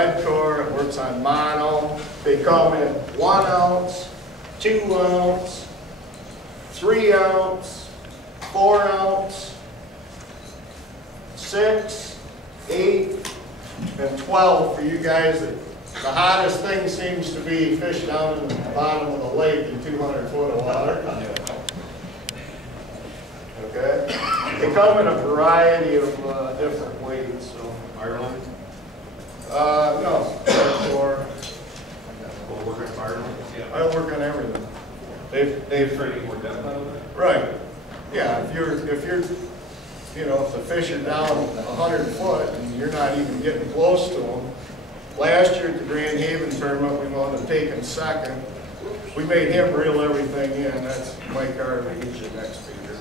Lead core, it works on mono. They come in 1 ounce, 2 ounce, 3 ounce, 4 ounce, 6, 8, and 12 for you guys. The hottest thing seems to be fish down in the bottom of the lake in 200 foot of water. Okay? They come in a variety of different weights. So. Ireland? No. Or Well, work on Ireland? I don't work on everything. They've Training more depth out of it? right. Yeah. If you're you know, if the fish are down 100 foot and you're not even getting close to them. Last year at the Grand Haven tournament, we wound up taking second. We made him reel everything in. That's Mike Harvey. He's your next speaker.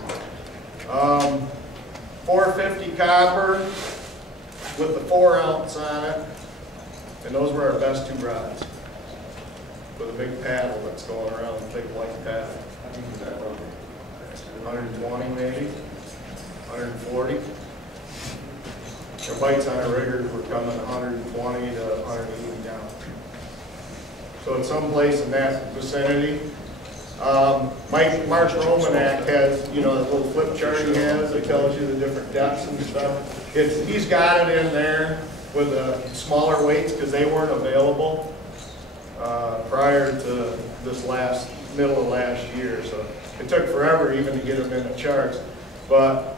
450 copper with the 4 ounce on it. And those were our best 2 rods. With a big paddle that's going around, a big white paddle. 120 maybe, 140. The bites on our riggers were coming 120 to 180 down. So it's someplace in that vicinity. Mark Romanak has, you know, that little flip chart he has that tells you the different depths and stuff. He's got it in there with the smaller weights because they weren't available prior to this middle of last year. So it took forever even to get them in the charts. But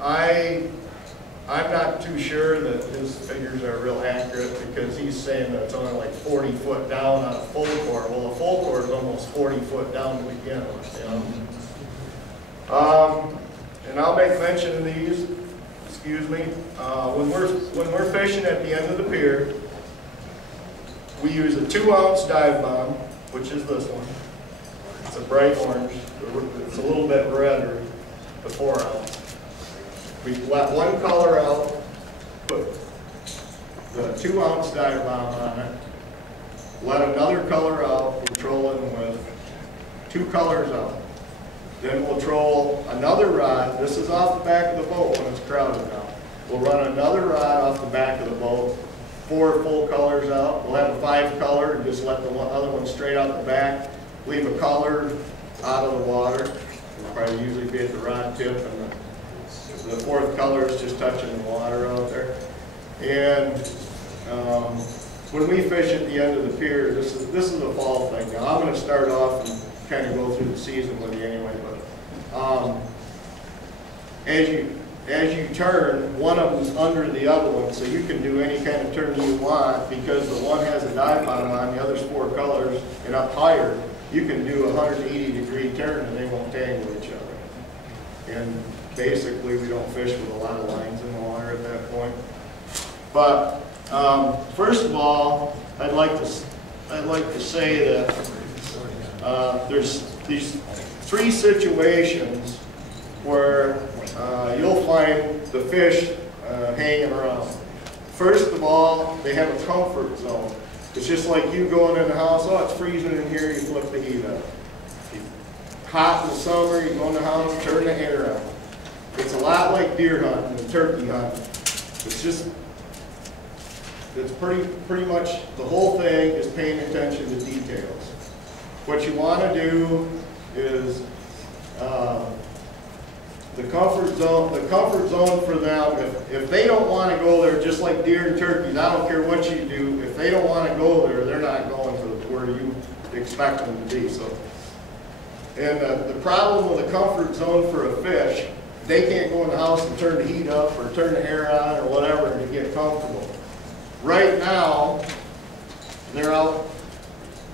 I'm not too sure that his figures are real accurate because he's saying that it's only like 40 foot down on a full core. Well, a full core is almost 40 foot down to begin with, you know. And I'll make mention of these. Excuse me. When we're fishing at the end of the pier, we use a 2 ounce dive bomb, which is this one. It's a bright orange. It's a little bit redder. The 4 ounce. We let one color out, put the 2 ounce dive bomb on it, let another color out, we'll troll it with 2 colors out. Then we'll troll another rod. This is off the back of the boat when it's crowded now. We'll run another rod off the back of the boat, 4 full colors out. We'll have a 5 color and just let the other one straight out the back. Leave a color out of the water. It'll probably usually be at the rod tip, and the 4th color is just touching the water out there. And when we fish at the end of the pier, this is a fall thing. Now I'm going to start off and kind of go through the season with you anyway. But as you turn, one of them's under the other one, so you can do any kind of turn you want because the one has a dive bomb on, the other's 4 colors, and up higher, you can do a 180-degree turn and they won't tangle each other. And basically, we don't fish with a lot of lines in the water at that point. But first of all, I'd like to say that there's these 3 situations where you'll find the fish hanging around. First of all, they have a comfort zone. It's just like you going in the house. Oh, it's freezing in here. You flip the heat up. Hot in the summer, you go in the house, turn the air on. It's a lot like deer hunting and turkey hunting. It's pretty much the whole thing is paying attention to details. What you want to do is the comfort zone for them. If they don't want to go there, just like deer and turkeys, I don't care what you do. If they don't want to go there, they're not going to where you expect them to be. So, and the problem with a comfort zone for a fish, they can't go in the house and turn the heat up or turn the air on or whatever to get comfortable. Right now, they're out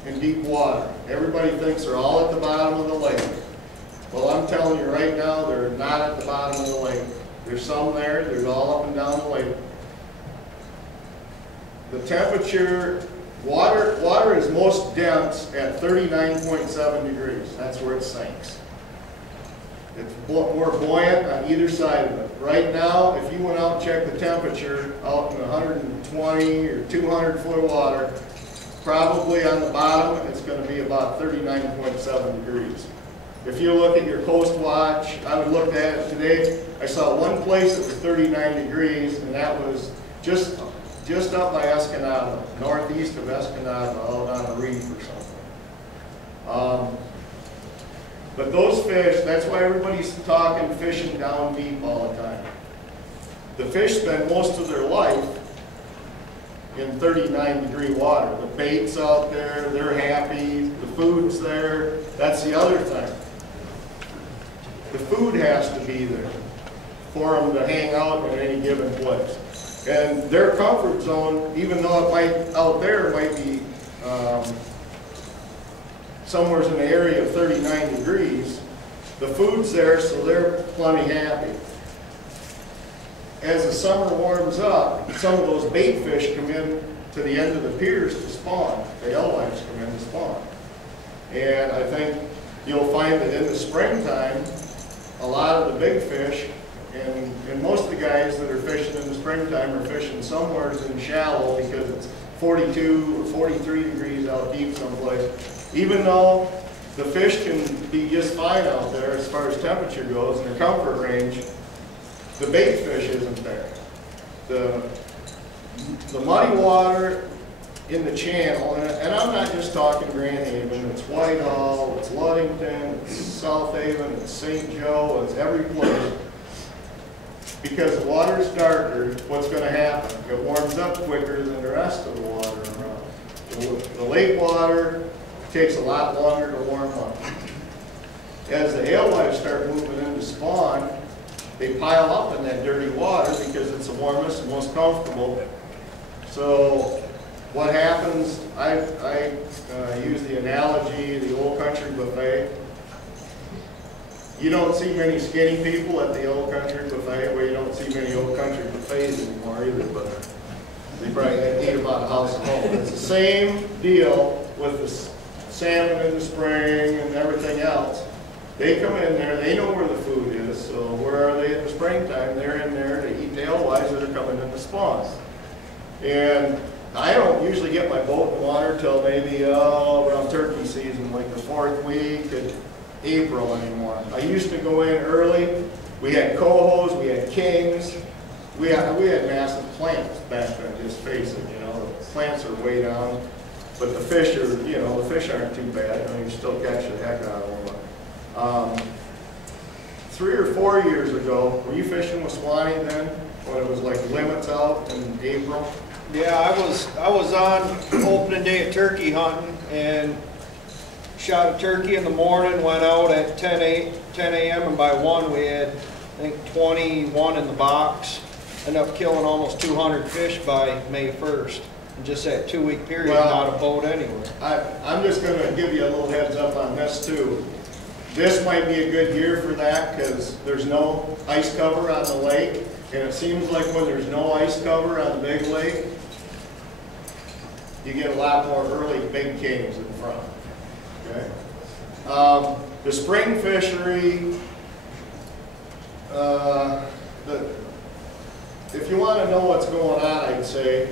in deep water. Everybody thinks they're all at the bottom of the lake. Well, I'm telling you right now, they're not at the bottom of the lake. There's some there, there's all up and down the lake. The temperature, water is most dense at 39.7 degrees. That's where it sinks. It's more buoyant on either side of it. Right now, if you went out and checked the temperature out in 120 or 200 foot of water, probably on the bottom, it's going to be about 39.7 degrees. If you look at your Coast Watch, I would look at it today. I saw one place that was 39 degrees, and that was just just up by Escanaba, northeast of Escanaba, out on a reef or something. But those fish, that's why everybody's talking fishing down deep all the time. The fish spend most of their life in 39-degree water. The bait's out there, they're happy, the food's there. That's the other thing. The food has to be there for them to hang out in any given place. And their comfort zone, even though it might, out there, might be somewhere in the area of 39 degrees, the food's there, so they're plenty happy. As the summer warms up, some of those bait fish come in to the end of the piers to spawn. The alewives come in to spawn. And I think you'll find that in the springtime, a lot of the big fish, and most of the guys that are fishing in the springtime are fishing somewhere in shallow because it's 42 or 43 degrees out deep someplace. Even though the fish can be just fine out there as far as temperature goes in their comfort range, the bait fish isn't there. The muddy water in the channel, and I'm not just talking Grand Haven, it's Whitehall, it's Ludington, it's South Haven, it's St. Joe, it's every place. Because the water's darker, what's going to happen? It warms up quicker than the rest of the water around. The lake water takes a lot longer to warm up. As the alewives start moving into spawn, they pile up in that dirty water because it's the warmest and most comfortable. So what happens, I use the analogy, the old country buffet. You don't see many skinny people at the old country buffet. Well, you don't see many old country buffets anymore either, but they probably eat about a house at home. It's the same deal with the salmon in the spring and everything else. They come in there, they know where the food is, so where are they in the springtime? They're in there to eat the alewives that are coming in the spawn. And I don't usually get my boat in water till maybe around turkey season, like the 4th week of April anymore. I used to go in early. We had cohos, we had kings, we had massive plants back then, just face it, you know. The plants are way down, but the fish are, you know, the fish aren't too bad. You know, you still catch the heck out of them. 3 or 4 years ago, were you fishing with Swanee then, when it was like limits out in April? Yeah, I was on opening day of turkey hunting and shot a turkey in the morning, went out at 10 a.m. and by 1 we had, I think, 21 in the box. Ended up killing almost 200 fish by May 1st. In just that 2-week period, well, not a boat anywhere. I'm just going to give you a little heads up on this too. This might be a good year for that because there's no ice cover on the lake. And it seems like when there's no ice cover on the big lake, you get a lot more early big kings in front. Okay. The spring fishery, if you want to know what's going on, I'd say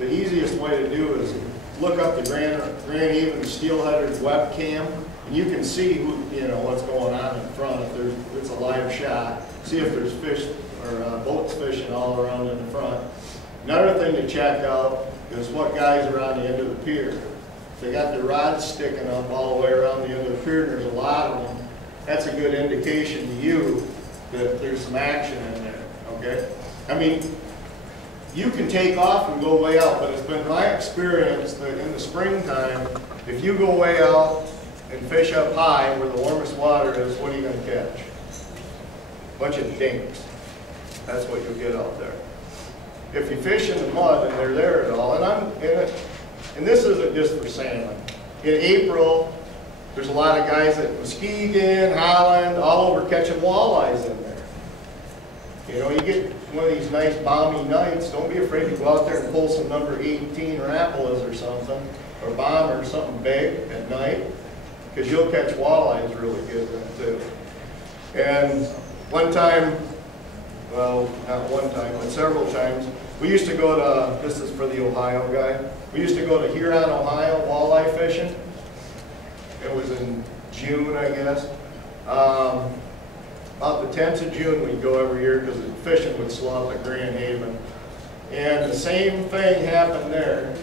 the easiest way to do is look up the Grand Haven Steelheaders webcam, and you can see who, you know, what's going on in front. If it's a live shot, see if there's fish or boats fishing all around in the front. Another thing to check out is what guys are on the end of the pier. If they got their rods sticking up all the way around the end of the pier, and there's a lot of them, that's a good indication to you that there's some action in there, okay? I mean, you can take off and go way out, but it's been my experience that in the springtime, if you go way out and fish up high where the warmest water is, what are you going to catch? A bunch of dinks. That's what you'll get out there. If you fish in the mud and they're there at all, and this isn't just for salmon. In April, there's a lot of guys at Muskegon, Holland, all over catching walleyes in there. You know, you get one of these nice balmy nights, don't be afraid to go out there and pull some number 18 Rapalas or something, or bomb or something big at night, because you'll catch walleyes really good then too. And one time, well, not one time, but several times, we used to go to, this is for the Ohio guy, we used to go to Huron, Ohio, walleye fishing. It was in June, I guess. About the 10th of June we'd go every year because the fishing would slow up at Grand Haven. And the same thing happened there.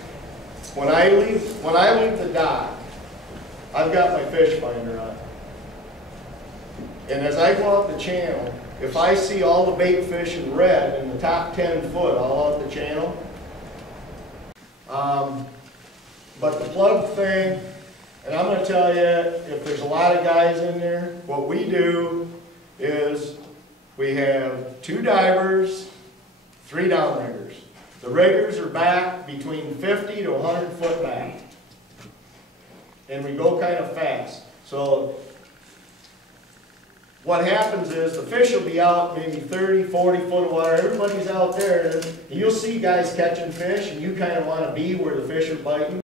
When I leave the dock, I've got my fish finder on. And as I go out the channel, if I see all the bait fish in red in the top 10 foot all out the channel, but the plug thing, and I'm going to tell you, if there's a lot of guys in there, what we do is we have 2 divers, 3 downriggers. The riggers are back between 50 to 100 foot back. And we go kind of fast. So what happens is the fish will be out maybe 30, 40 foot of water. Everybody's out there, and you'll see guys catching fish, and you kind of want to be where the fish are biting.